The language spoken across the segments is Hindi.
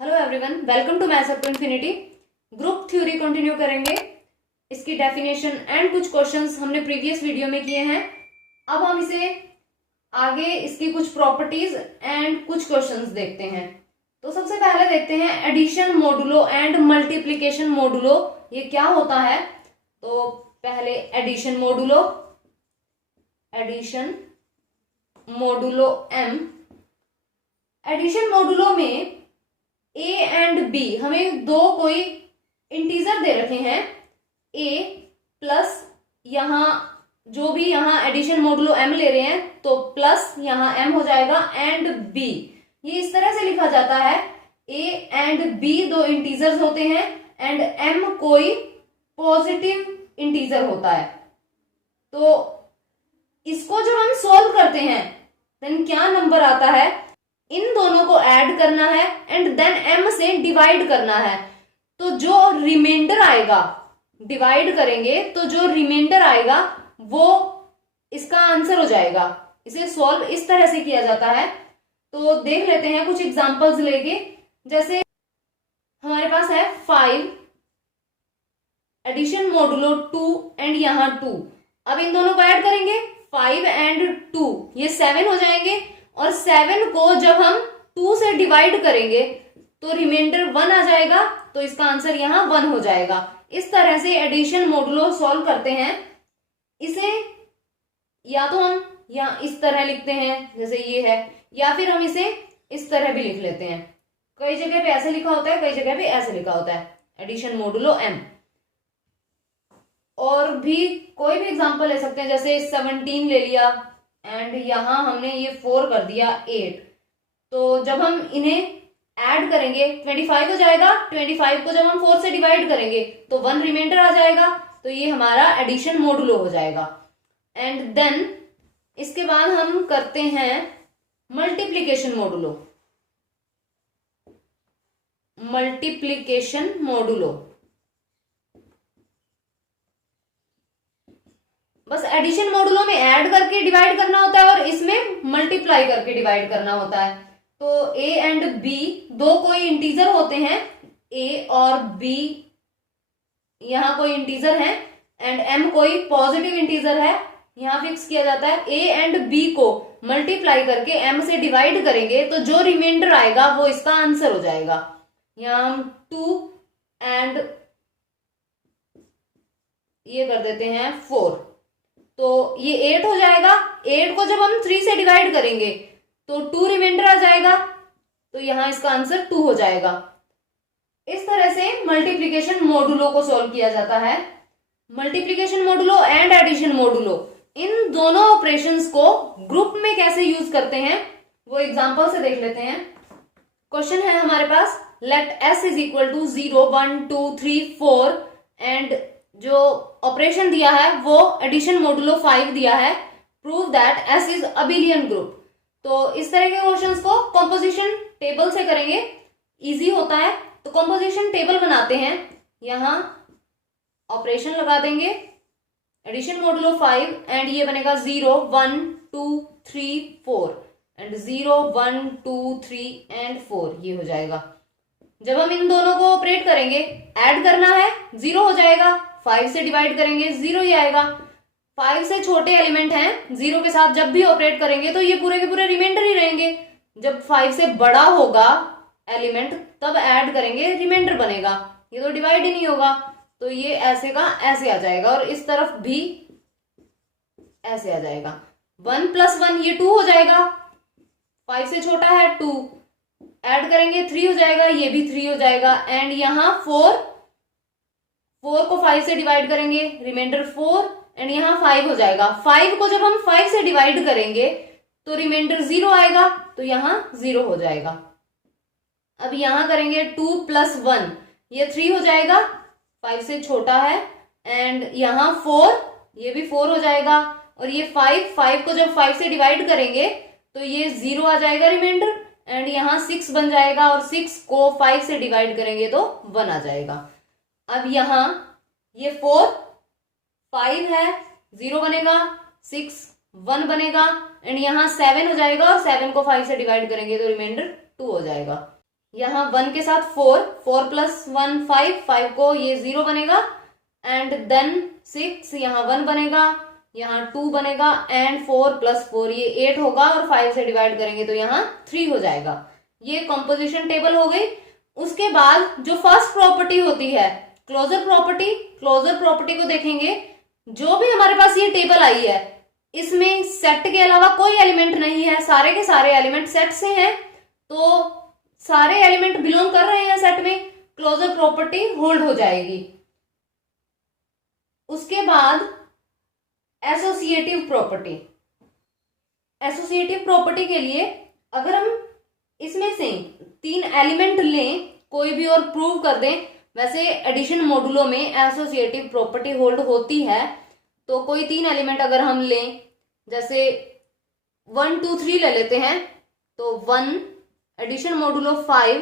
Hello everyone, welcome to maths up to infinity. Group theory continue करेंगे। इसकी डेफिनेशन एंड कुछ क्वेश्चंस हमने प्रीवियस वीडियो में किए हैं। अब हम इसे आगे इसकी कुछ प्रॉपर्टीज एंड कुछ क्वेश्चंस देखते हैं। तो सबसे पहले देखते हैं addition modulo and multiplication modulo, ये क्या होता है। तो पहले addition modulo M. Addition modulo में ए एंड बी, हमें दो कोई इंटीजर दे रखे हैं, ए प्लस यहां जो भी यहां एडिशन मोडुलो एम ले रहे हैं तो प्लस यहां एम हो जाएगा एंड बी। ये इस तरह से लिखा जाता है, ए एंड बी दो इंटीजर्स होते हैं एंड एम कोई पॉजिटिव इंटीजर होता है। तो इसको जब हम सॉल्व करते हैं देन क्या नंबर आता है, इन दोनों को ऐड करना है एंड देन m से डिवाइड करना है। तो जो रिमाइंडर आएगा, डिवाइड करेंगे तो जो रिमाइंडर आएगा वो इसका आंसर हो जाएगा। इसे सॉल्व इस तरह से किया जाता है। तो देख लेते हैं कुछ एग्जांपल्स लेके। जैसे हमारे पास है 5 एडिशन मोडुलो 2 एंड यहां 2। अब इन दोनों को ऐड करेंगे, 5 एंड 2 ये 7 हो जाएंगे और 7 को जब हम 2 से डिवाइड करेंगे तो रिमाइंडर 1 आ जाएगा। तो इसका आंसर यहां 1 हो जाएगा। इस तरह से एडिशन मोडुलो सॉल्व करते हैं। इसे या तो हम यहां इस तरह लिखते हैं जैसे ये है, या फिर हम इसे इस तरह भी लिख लेते हैं। कई जगह पे ऐसे लिखा होता है, कई जगह पे ऐसे लिखा होता है, एडिशन मोडुलो एम। और भी कोई भी एग्जांपल ले सकते हैं, जैसे 17 ले लिया एंड यहां हमने ये 4 कर दिया 8। तो जब हम इन्हें ऐड करेंगे 25 हो जाएगा। 25 को जब हम 4 से डिवाइड करेंगे तो 1 रिमाइंडर आ जाएगा। तो ये हमारा एडिशन मोडुलो हो जाएगा। एंड देन इसके बाद हम करते हैं मल्टीप्लीकेशन मोडुलो। बस एडिशन मोडुलो में ऐड करके डिवाइड करना होता है और इसमें मल्टीप्लाई करके डिवाइड करना होता है। तो ए एंड बी दो कोई इंटीजर होते हैं, ए और बी यहां कोई इंटीजर है एंड एम कोई पॉजिटिव इंटीजर है। यहां फिक्स किया जाता है, ए एंड बी को मल्टीप्लाई करके एम से डिवाइड करेंगे तो जो रिमाइंडर आएगा वो इसका आंसर हो जाएगा। यहां हम 2 एंड ये कर देते हैं 4, तो ये 8 हो जाएगा। 8 को जब हम 3 से डिवाइड करेंगे तो 2 रिमाइंडर आ जाएगा। तो यहां इसका आंसर 2 हो जाएगा। इस तरह से मल्टीप्लीकेशन मोडुलो को सॉल्व किया जाता है। Multiplication modulo and addition modulo, इन दोनों ऑपरेशंस को ग्रुप में कैसे यूज करते हैं वो एग्जांपल से देख लेते हैं। क्वेश्चन है हमारे पास, let s is equal to 0 1 2 3 4 and जो ऑपरेशन दिया है वो एडिशन मोडुलो 5 दिया है। Prove that s is abelian group. तो इस तरह के क्वेश्चंस को कंपोजिशन टेबल से करेंगे, इजी होता है। तो कंपोजिशन टेबल बनाते हैं, यहां ऑपरेशन लगा देंगे एडिशन मोडुलो 5 एंड ये बनेगा 0 1 2 3 4 एंड 0 1 2 3 एंड 4, ये हो जाएगा। जब हम इन दोनों को ऑपरेट करेंगे, ऐड करना है 0 हो जाएगा, 5 से डिवाइड करेंगे 0 ही आएगा। 5 से छोटे एलिमेंट हैं, 0 के साथ जब भी ऑपरेट करेंगे तो ये पूरे के पूरे रिमाइंडर ही रहेंगे। जब 5 से बड़ा होगा एलिमेंट तब ऐड करेंगे, रिमाइंडर बनेगा, ये तो डिवाइड ही नहीं होगा। तो ये ऐसे का ऐसे आ जाएगा और इस तरफ भी ऐसे आ जाएगा। 1 + 1 ये 2 हो जाएगा। 5 से छोटा है 2, ऐड करेंगे 3 हो जाएगा, ये भी 3 हो जाएगा। एंड यहां 4 को 5 से डिवाइड करेंगे, रिमाइंडर 4 एंड यहां 5 हो जाएगा। 5 को जब हम 5 से डिवाइड करेंगे तो रिमाइंडर 0 आएगा, तो यहां 0 हो जाएगा। अब यहां करेंगे 2 + 1 ये 3 हो जाएगा, 5 से छोटा है। एंड यहां 4, ये भी 4 हो जाएगा। और ये 5 को जब 5 से डिवाइड करेंगे तो ये 0 आ जाएगा रिमाइंडर। एंड यहां 6 बन जाएगा और 6 को 5 से डिवाइड करेंगे तो 1 आ जाएगा। अब यहां ये 4 5 है, 0 बनेगा, 6 1 बनेगा एंड यहां 7 हो जाएगा और 7 को 5 से डिवाइड करेंगे तो रिमाइंडर 2 हो जाएगा। यहाँ 1 के साथ 4, 4 प्लस 1 5, 5 को ये 0 बनेगा, एंड देन 6, यहाँ 1 बनेगा, यहाँ 2 बनेगा, एंड 4 प्लस 4 ये 8 होगा, और 5 से डिवाइड करेंगे तो यहाँ 3 हो जाएगा। ये कॉम्पोजिशन टेबल हो गई। उसके बाद जो फर्स्ट प्रॉपर्टी होती है क्लोजर प्रॉपर्टी, क्लोजर प्रॉपर्टी को देखेंगे। जो भी हमारे पास ये टेबल आई है इसमें सेट के अलावा कोई एलिमेंट नहीं है, सारे के सारे एलिमेंट सेट से हैं, तो सारे एलिमेंट बिलोंग कर रहे हैं सेट में, क्लोजर प्रॉपर्टी होल्ड हो जाएगी। उसके बाद एसोसिएटिव प्रॉपर्टी। एसोसिएटिव प्रॉपर्टी के लिए अगर हम इसमें से 3 एलिमेंट लें कोई भी और प्रूव कर दें, वैसे एडिशन मॉडुलो में एसोसिएटिव प्रॉपर्टी होल्ड होती है, तो कोई 3 एलिमेंट अगर हम लें, जैसे 1 2 3 ले लेते हैं, तो 1 addition modulo 5,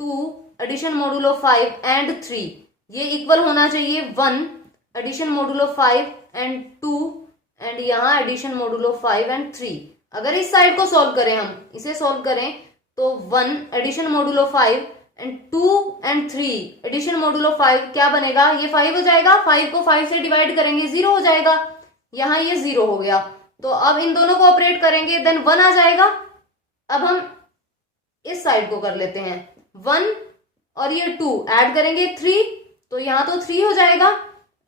2 addition modulo 5 and 3 ये इक्वल होना चाहिए 1 एडिशन मॉडुलो 5 एंड 2, एंड यहाँ एडिशन मॉडुलो 5 एंड 3। अगर इस साइड को सॉल्व करें, हम इसे सॉल्व करें, तो 1 addition modulo 5 and 2 and 3 addition modulo 5 क्या बनेगा, ये 5 हो जाएगा, 5 को 5 से डिवाइड करेंगे 0 हो जाएगा, यहाँ ये 0 हो गया। तो अब इन दोनों को ऑपरेट करेंगे, देन 1 आ जाएगा। अब हम इस साइड को कर लेते हैं, 1 और ये 2 ऐड करेंगे 3, तो यहाँ तो 3 हो जाएगा,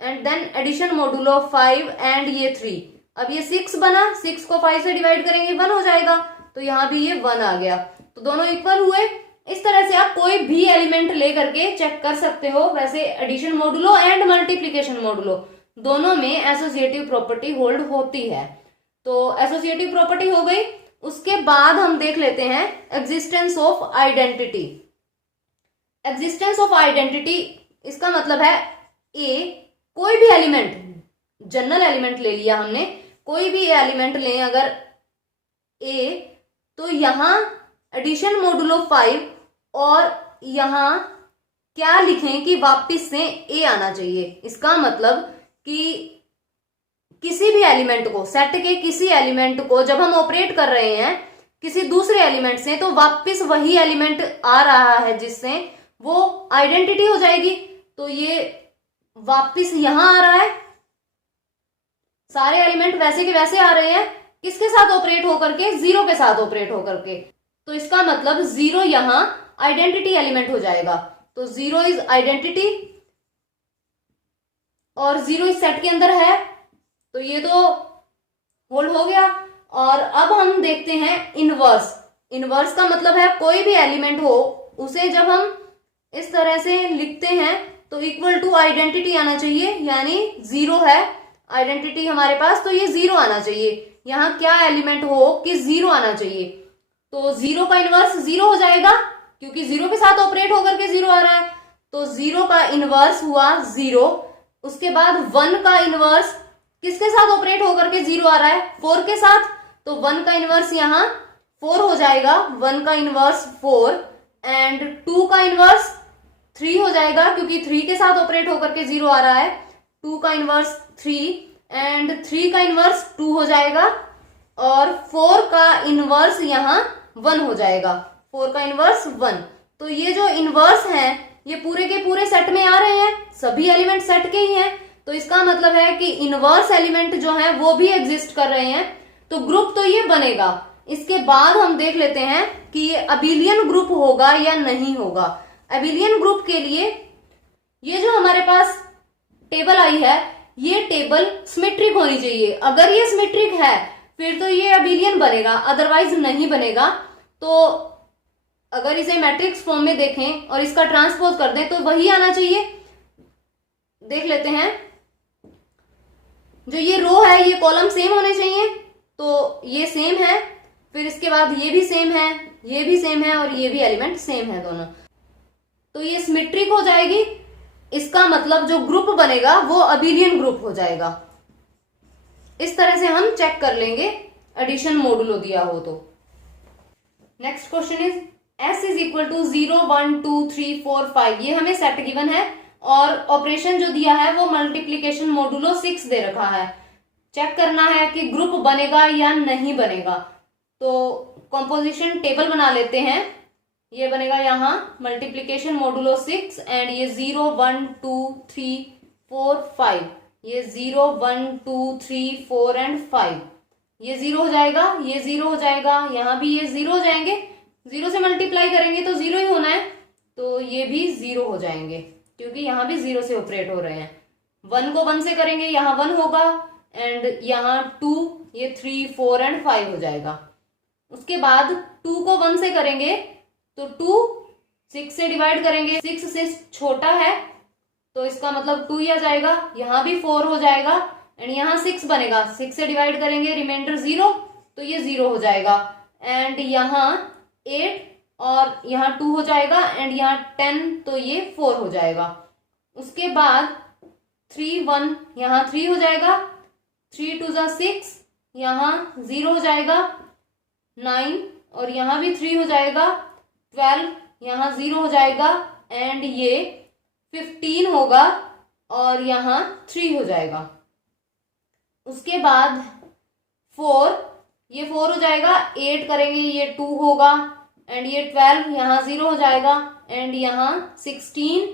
and then addition modulo 5 and ये 3। अब ये 6 बना, 6 को 5 से डिवाइड करेंगे 1 हो जाएगा, तो यहाँ भी ये 1 आ गया, तो दोनों इक्वल हुए। इस तरह से आप कोई भी एलिमेंट लेकर के चेक कर सकते हो। वैसे addition modulo and multiplication modulo दोनों में एसोसिएटिव प्रॉपर्टी होल्ड होती है। तो एसोसिएटिव प्रॉपर्टी हो गई। उसके बाद हम देख लेते हैं existence of identity. Existence of identity इसका मतलब है कोई भी एलिमेंट, जनरल एलिमेंट ले लिया हमने, कोई भी एलिमेंट लें अगर तो यहां एडिशन मॉडुलो 5 और यहां क्या लिखें कि वापिस से ए आना चाहिए। इसका मतलब कि किसी भी एलिमेंट को, सेट के किसी एलिमेंट को जब हम ऑपरेट कर रहे हैं किसी दूसरे एलिमेंट से, तो वापिस वही एलिमेंट आ रहा है जिससे वो आइडेंटिटी हो जाएगी। तो ये वापिस यहां आ रहा है, सारे एलिमेंट वैसे के वैसे आ रहे हैं, किसके साथ ऑपरेट होकर के, 0 के साथ ऑपरेट होकर के। तो इसका मतलब 0 यहां आइडेंटिटी एलिमेंट हो जाएगा। तो 0 इज आइडेंटिटी और 0 इस सेट के अंदर है, तो ये तो होल्ड हो गया। और अब हम देखते हैं इनवर्स। इनवर्स का मतलब है कोई भी एलिमेंट हो उसे जब हम इस तरह से लिखते हैं तो इक्वल टू आइडेंटिटी आना चाहिए, यानी 0 है आइडेंटिटी हमारे पास, तो ये 0 आना चाहिए। यहाँ क्या एलिमेंट हो कि 0 आना चाहिए, तो 0 का इनवर्स 0 हो जाएगा, क्योंकि 0 के साथ ऑपरेट होकर के 0 आ रहा है। तो 0 का इनवर्स हुआ 0। उसके बाद 1 का इनवर्स किसके साथ ऑपरेट होकर के 0 आ रहा है, 4 के साथ, तो 1 का इनवर्स यहाँ 4 हो जाएगा, 1 का इनवर्स 4, एंड 2 का इनवर्स 3 हो जाएगा, क्योंकि 3 के साथ ऑपरेट होकर के 0 आ रहा है। 2 का इनवर्स 3 एंड 3 का इनवर्स 2 हो जाएगा, और 4 का इनवर्स यहाँ 1 हो जाएगा, 4 का इनवर्स 1। तो ये जो इनवर्स हैं ये पूरे के पूरे सेट में आ रहे हैं, सभी एलिमेंट सेट के ही हैं। तो इसका मतलब है कि इनवर्स एलिमेंट जो है वो भी एग्जिस्ट कर रहे हैं, तो ग्रुप तो ये बनेगा। इसके बाद हम देख लेते हैं कि ये अबिलियन ग्रुप होगा या नहीं होगा। अबिलियन ग्रुप के लिए ये जो हमारे पास टेबल आई है, ये टेबल सिमेट्रिक होनी चाहिए। अगर ये सिमेट्रिक है फिर तो ये अबिलियन बनेगा, अदरवाइज नहीं बनेगा। तो अगर इसे मैट्रिक्स फॉर्म में देखें और इसका ट्रांसपोज कर दें तो वही आना चाहिए। देख लेते हैं, जो ये रो है ये कॉलम सेम होने चाहिए, तो ये सेम है, फिर इसके बाद ये भी सेम है, ये भी सेम है, और ये भी एलिमेंट सेम है दोनों, तो ये सिमेट्रिक हो जाएगी। इसका मतलब जो ग्रुप बनेगा वो अबिलियन ग्रुप हो जाएगा। इस तरह से हम चेक कर लेंगे एडिशन मॉडुलो दिया हो तो। Next question is S is equal to 0 1 2 3 4 5, ये हमें सेट गिवन है, और ऑपरेशन जो दिया है वो मल्टीप्लीकेशन मॉडुलो 6 दे रखा है। चेक करना है कि ग्रुप बनेगा या नहीं बनेगा। तो कंपोजिशन टेबल बना लेते हैं। ये बनेगा यहाँ मल्टीप्लीकेशन मोडुलो 6 एंड ये 0 1 2 3 4 5, ये 0 1 2 3 4 एंड 5, ये 0 हो जाएगा, ये 0 हो जाएगा, यहाँ भी ये 0 हो जाएंगे, 0 से मल्टीप्लाई करेंगे तो 0 ही होना है, तो ये भी 0 हो जाएंगे क्योंकि यहाँ भी 0 से ऑपरेट हो रहे हैं। 1 को 1 से करेंगे, यहाँ 1 होगा एंड यहाँ 2, ये 3 4 एंड 5 हो जाएगा। उसके बाद 2 को 1 से करेंगे तो 2 6 से डिवाइड करेंगे, 6 से छोटा है तो इसका मतलब 2 ही आ जाएगा, यहाँ भी 4 हो जाएगा एंड यहाँ 6 बनेगा, 6 से डिवाइड करेंगे रिमाइंडर 0 तो ये 0 हो जाएगा एंड यहाँ 8 और यहाँ 2 हो जाएगा एंड यहाँ 10 तो ये 4 हो जाएगा। उसके बाद 3 1 यहाँ 3 हो जाएगा, 3 2 6, यहाँ 0 हो जाएगा, 9 और यहाँ भी 3 हो जाएगा, 12 यहाँ 0 हो जाएगा एंड ये 15 होगा और यहाँ 3 हो जाएगा। उसके बाद 4, ये 4 हो जाएगा, 8 करेंगे ये 2 होगा एंड ये 12 यहाँ 0 हो जाएगा एंड यहाँ 16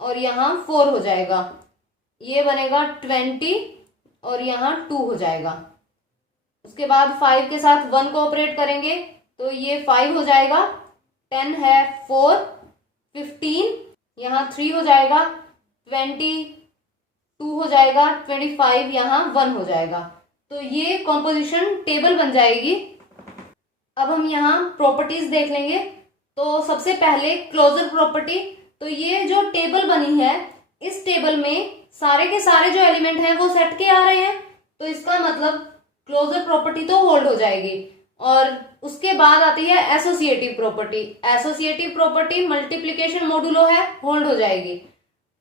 और यहाँ 4 हो जाएगा, ये बनेगा 20 और यहाँ 2 हो जाएगा। उसके बाद 5 के साथ 1 को ऑपरेट करेंगे तो ये 5 हो जाएगा, 10 है 4, 15 यहाँ 3 हो जाएगा, 22 हो जाएगा, 25 यहाँ 1 हो जाएगा। तो ये कॉम्पोजिशन टेबल बन जाएगी। अब हम यहाँ प्रॉपर्टीज देख लेंगे। तो सबसे पहले क्लोजर प्रॉपर्टी, तो ये जो टेबल बनी है इस टेबल में सारे के सारे जो एलिमेंट हैं वो सेट के आ रहे हैं, तो इसका मतलब क्लोजर प्रॉपर्टी तो होल्ड हो जाएगी। और उसके बाद आती है associative property. Associative property multiplication modulo है, होल्ड हो जाएगी।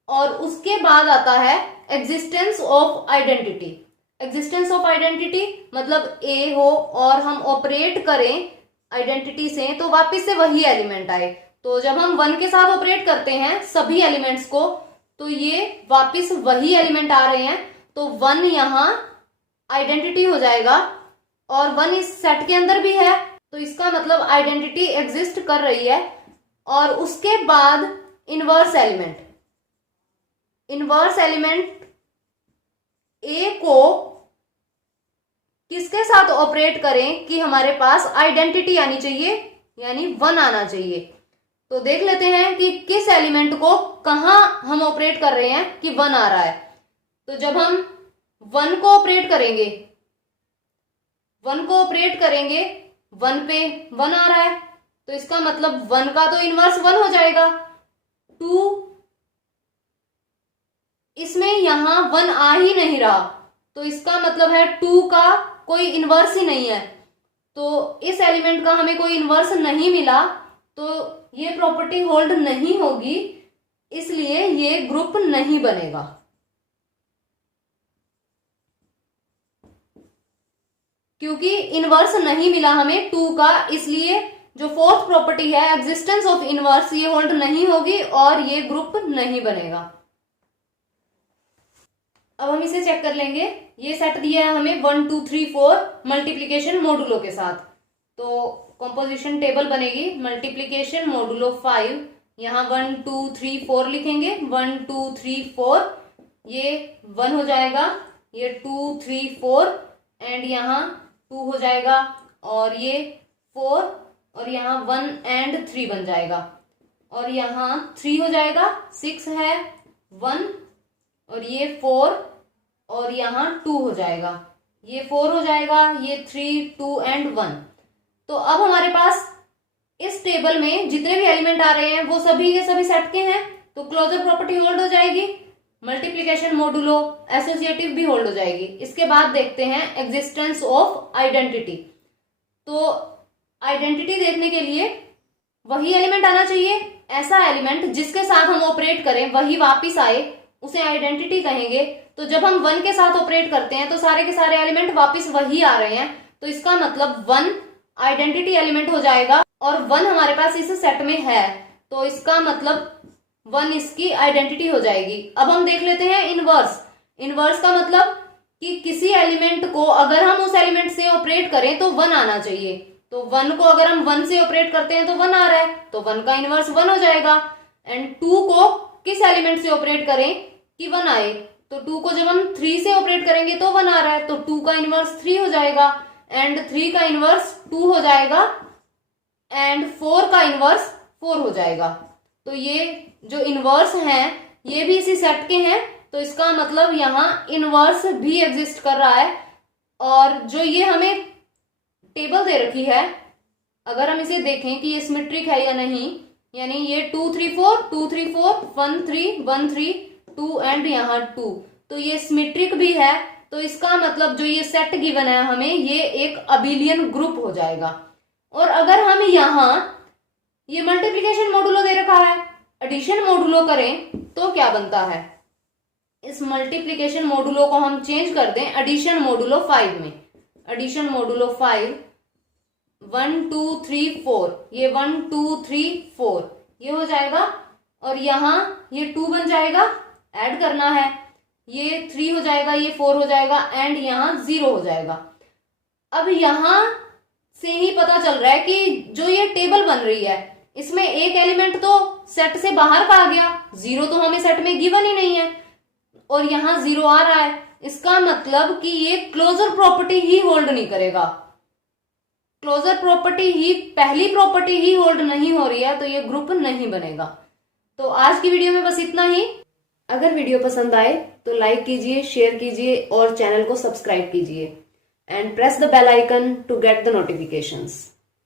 और उसके बाद आता है existence of identity. Existence of identity मतलब ए हो और हम ऑपरेट करें आइडेंटिटी से तो वापस से वही एलिमेंट आए। तो जब हम 1 के साथ ऑपरेट करते हैं सभी एलिमेंट्स को तो ये वापस वही एलिमेंट आ रहे हैं, तो 1 यहाँ आइडेंटिटी हो जाएगा और 1 इस सेट के अंदर भी है, तो इसका मतलब आइडेंटिटी एग्जिस्ट कर रही है। और उसके बाद इनवर्स एलिमेंट, इनवर्स एलिमेंट ए को किसके साथ ऑपरेट करें कि हमारे पास आइडेंटिटी आनी चाहिए, यानी 1 आना चाहिए। तो देख लेते हैं कि किस एलिमेंट को कहां हम ऑपरेट कर रहे हैं कि 1 आ रहा है। तो जब हम 1 को ऑपरेट करेंगे, 1 को ऑपरेट करेंगे 1 पे 1 आ रहा है, तो इसका मतलब 1 का तो इनवर्स 1 हो जाएगा। 2, इसमें यहां 1 आ ही नहीं रहा, तो इसका मतलब है 2 का कोई इनवर्स ही नहीं है। तो इस एलिमेंट का हमें कोई इनवर्स नहीं मिला, तो ये प्रॉपर्टी होल्ड नहीं होगी, इसलिए ये ग्रुप नहीं बनेगा। क्योंकि इनवर्स नहीं मिला हमें 2 का, इसलिए जो फोर्थ प्रॉपर्टी है एग्जिस्टेंस ऑफ इनवर्स, ये होल्ड नहीं होगी और ये ग्रुप नहीं बनेगा। अब हम इसे चेक कर लेंगे। ये सेट दिया है हमें 1 2 3 4 मल्टीप्लीकेशन मोडुलो के साथ, तो कॉम्पोजिशन टेबल बनेगी मल्टीप्लीकेशन मोडुलो 5। यहाँ 1 2 3 4 लिखेंगे, 1 2 3 4, ये 1 हो जाएगा, ये 2 3 4 एंड यहाँ 2 हो जाएगा और ये 4 और यहाँ 1 एंड 3 बन जाएगा और यहाँ 3 हो जाएगा, 6 है 1 और ये 4 और यहाँ 2 हो जाएगा, ये 4 हो जाएगा, ये 3 2 एंड 1। तो अब हमारे पास इस टेबल में जितने भी एलिमेंट आ रहे हैं वो सभी के सभी सेट के हैं, तो क्लोजर प्रॉपर्टी होल्ड हो जाएगी, मल्टीप्लिकेशन मोडुलो एसोसिएटिव भी होल्ड हो जाएगी। इसके बाद देखते हैं एग्जिस्टेंस ऑफ आइडेंटिटी। तो आइडेंटिटी देखने के लिए वही एलिमेंट आना चाहिए, ऐसा एलिमेंट जिसके साथ हम ऑपरेट करें वही वापिस आए, उसे आइडेंटिटी कहेंगे। तो जब हम 1 के साथ ऑपरेट करते हैं तो सारे के सारे एलिमेंट वापिस वही आ रहे हैं, तो इसका मतलब 1 आइडेंटिटी एलिमेंट हो जाएगा और 1 हमारे पास इस सेट में है, तो इसका मतलब 1 इसकी आइडेंटिटी हो जाएगी। अब हम देख लेते हैं इनवर्स। इनवर्स का मतलब कि किसी एलिमेंट को अगर हम उस एलिमेंट से ऑपरेट करें तो 1 आना चाहिए, तो 1 को अगर हम 1 से ऑपरेट करते हैं तो 1 आ रहा है, तो 1 का इनवर्स 1 हो जाएगा। एंड 2 को किस एलिमेंट से ऑपरेट करें कि 1 आए, तो 2 को जब हम 3 से ऑपरेट करेंगे तो 1 आ रहा है, तो 2 का इनवर्स 3 हो जाएगा। एंड 3 का इनवर्स 2 हो जाएगा। एंड 4 का इनवर्स 4 हो जाएगा। तो ये जो इनवर्स हैं ये भी इसी सेट के हैं, तो इसका मतलब यहाँ इनवर्स भी एग्जिस्ट कर रहा है। और जो ये हमें टेबल दे रखी है, अगर हम इसे देखें कि ये सिमेट्रिक है या नहीं, यानी ये 2 3 4 2 3 4 1 3 1 3 2 एंड यहाँ 2, तो ये सिमेट्रिक भी है। तो इसका मतलब जो ये सेट गिवन है हमें, ये एक अबिलियन ग्रुप हो जाएगा। और अगर हम यहाँ ये मल्टीप्लिकेशन मॉडुलो दे रखा है, एडिशन मॉडुलो करें तो क्या बनता है, इस मल्टीप्लिकेशन मॉडुलो को हम चेंज कर दें एडिशन मॉडुलो 5 में। एडिशन मॉडुलो 5 1 2 3 4, ये 1 2 3 4 ये हो जाएगा। और यहाँ ये 2 बन जाएगा, ऐड करना है, ये 3 हो जाएगा, ये 4 हो जाएगा एंड यहाँ 0 हो जाएगा। अब यहाँ से ही पता चल रहा है कि जो ये टेबल बन रही है इसमें एक एलिमेंट तो सेट से बाहर का आ गया, 0 तो हमें सेट में गिवन ही नहीं है, और यहाँ 0 आ रहा है। इसका मतलब कि ये क्लोजर प्रॉपर्टी ही होल्ड नहीं करेगा। क्लोजर प्रॉपर्टी ही, पहली प्रॉपर्टी ही होल्ड नहीं हो रही है, तो ये ग्रुप नहीं बनेगा। तो आज की वीडियो में बस इतना ही। अगर वीडियो पसंद आए तो लाइक कीजिए, शेयर कीजिए और चैनल को सब्सक्राइब कीजिए and press the bell icon to get the notifications.